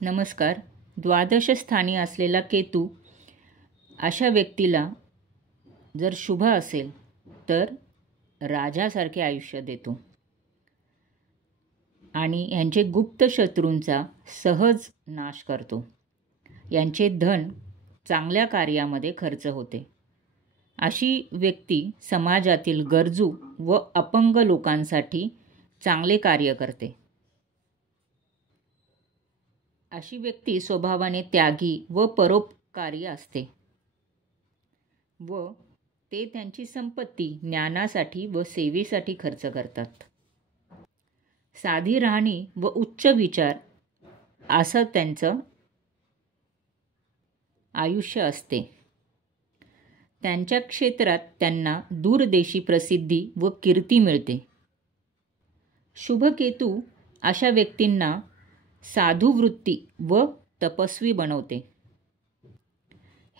नमस्कार. द्वादश स्थानी असलेला केतू अशा व्यक्तीला जर शुभ असेल तर राजासारखे आयुष्य देतो आणि यांचे गुप्त शत्रूंचा सहज नाश करतो. यांचे धन चांगल्या कार्यामध्ये खर्च होते. अशी व्यक्ती समाजातील गरजू व अपंग लोकांसाठी चांगले कार्य करते. अशी व्यक्ती स्वभावाने त्यागी व परोपकारी असते व ते त्यांची संपत्ती ज्ञानासाठी व सेवेसाठी खर्च करतात. साधी राहणी व उच्च विचार असं त्यांचं आयुष्य असते. त्यांच्या क्षेत्रात त्यांना दूरदेशी प्रसिद्धी व कीर्ती मिळते. शुभ केतू अशा व्यक्तींना साधुवृत्ती व तपस्वी बनवते.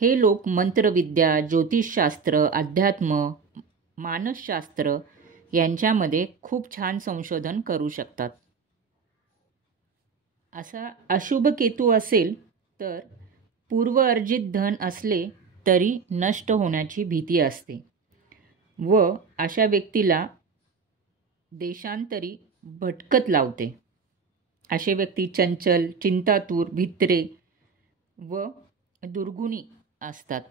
हे लोक मंत्रविद्या, ज्योतिषशास्त्र, अध्यात्म, मानसशास्त्र यांच्यामध्ये खूप छान संशोधन करू शकतात. असा अशुभ केतू असेल तर पूर्वअर्जित धन असले तरी नष्ट होण्याची भीती असते व अशा व्यक्तीला देशांतरी भटकत लावते. असे व्यक्ती चंचल, चिंतातूर, भित्रे व दुर्गुणी असतात.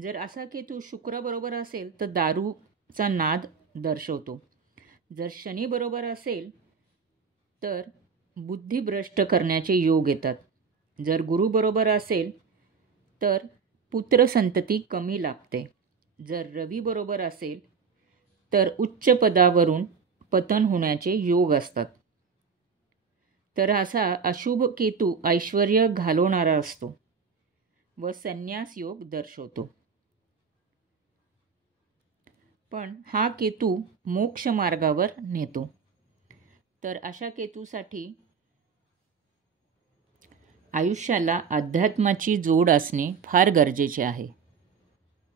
जर असा केतू शुक्राबरोबर असेल तर दारूचा नाद दर्शवतो. जर शनीबरोबर असेल तर बुद्धिभ्रष्ट करण्याचे योग येतात. जर गुरुबरोबर असेल तर पुत्रसंतती कमी लाभते. जर रवीबरोबर असेल तर उच्च पदावरून पतन होण्याचे योग असतात. तर असा अशुभ केतू ऐश्वर्य घालवणारा असतो व संन्यास योग दर्शवतो. पण हा केतू मोक्ष मार्गावर नेतो. तर अशा केतूसाठी आयुष्याला अध्यात्माची जोड असणे फार गरजेचे आहे.